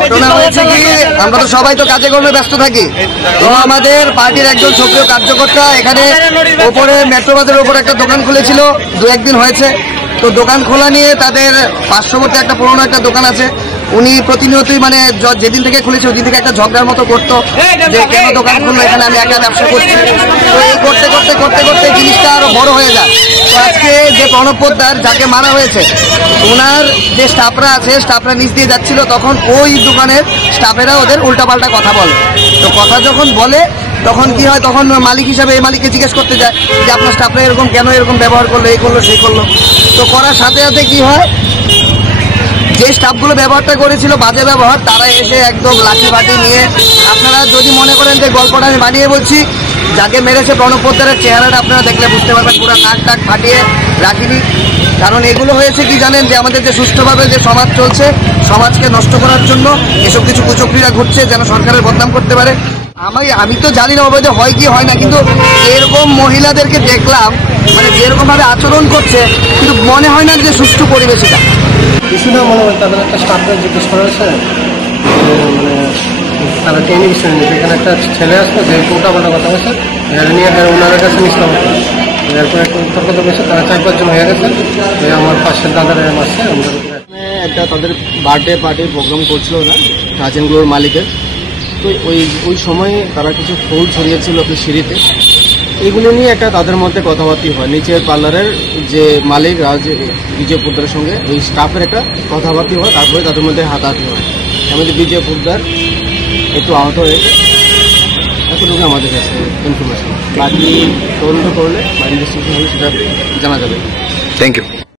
ঘটনা হয়েছে কি, আমরা তো সবাই তো কাজে কর্মে ব্যস্ত থাকি। তো আমাদের পার্টির একজন সক্রিয় কার্যকর্তা এখানে ওপরে মেট্রোবাসের ওপর একটা দোকান খুলেছিল, 2-1 দিন হয়েছে। তো দোকান খোলা নিয়ে তাদের পার্শ্ববর্তী একটা পুরোনো একটা দোকান আছে, উনি প্রতিনিয়তই মানে যেদিন থেকে খুলেছে ওই দিন থেকে একটা ঝগড়ার মতো করতো যে কেন দোকান খুললো, এখানে আমি একা ব্যবসা করছি। তো এই করতে করতে করতে করতে জিনিসটা আরো বড় হয়ে যায়। তো আজকে যে প্রণব পোদ্দার যাকে মারা হয়েছে, ওনার যে স্টাফরা আছে, স্টাফরা নিচ দিয়ে যাচ্ছিল, তখন ওই দোকানের স্টাফেরা ওদের উল্টাপাল্টা কথা বলে। তো কথা যখন বলে তখন কি হয়, তখন মালিক হিসাবে এই মালিককে জিজ্ঞেস করতে যায় যে আপনার স্টাফরা এরকম কেন এরকম ব্যবহার করলো, এই করলো সেই করলো। তো করার সাথে সাথে কি হয়, যে স্টাফগুলো ব্যবহারটা করেছিল বাজে ব্যবহার, তারা এসে একদম লাঠি বাটি নিয়ে, আপনারা যদি মনে করেন যে গল্পটা আমি বানিয়ে বলছি, যাকে মেরেছে প্রণব পোদ্দারের চেহারাটা আপনারা দেখলে বুঝতে পারবেন, পুরো নাক টাক ফাটিয়ে রাখিনি। কারণ এগুলো হয়েছে কি জানেন, যে আমাদের যে সুষ্ঠুভাবে যে সমাজ চলছে, সমাজকে নষ্ট করার জন্য এসব কিছু কুচক্রীরা ঘুরছে যেন সরকারের বদনাম করতে পারে। আমি তো জানি না অবৈধ হয় কি হয় না, কিন্তু এরকম মহিলাদেরকে দেখলাম মানে যেরকম ভাবে আচরণ করছে, কিন্তু মনে হয় না যে সুষ্ঠু পরিবেশ এটা। কিছুটা মনে হয় তাদের একটা স্টাফদের জিজ্ঞেস করা হয়েছে, মানে তারা ট্রেনিং সেখানে একটা ছেলে আসতো যে উল্টাপাল্টা কথা হয়েছে, নিয়ে ওনাদের কাছে নিচ্ছিলাম। এরপর একটা উত্তর কথা বলছে, তারা 4-5 জন হয়ে গেছে। আমার পাশের দাদারা আসছে, একটা তাদের বার্থডে পার্টির প্রোগ্রাম করছিল ওরা কাজেনগুলোর মালিকের। তো ওই সময়ে তারা কিছু ফুল ছড়িয়েছিল আপনি সিঁড়িতে, এগুলো নিয়ে একটা তাদের মধ্যে কথাবার্তা হয়। নিচের পার্লারের যে মালিক বিজয় পোদ্দারের সঙ্গে ওই স্টাফের একটা কথাবার্তা হয়, তারপরে তাদের মধ্যে হাতাহাতি হয়। আমাদের বিজয় পোদ্দার একটু আহত হয়েছে, এতটুকু আমাদের কাছে ইনফরমেশন। বাকি তদন্ত করলে বা ইনভেস্টিগেশন হলে সেটা জানা যাবে। Thank you.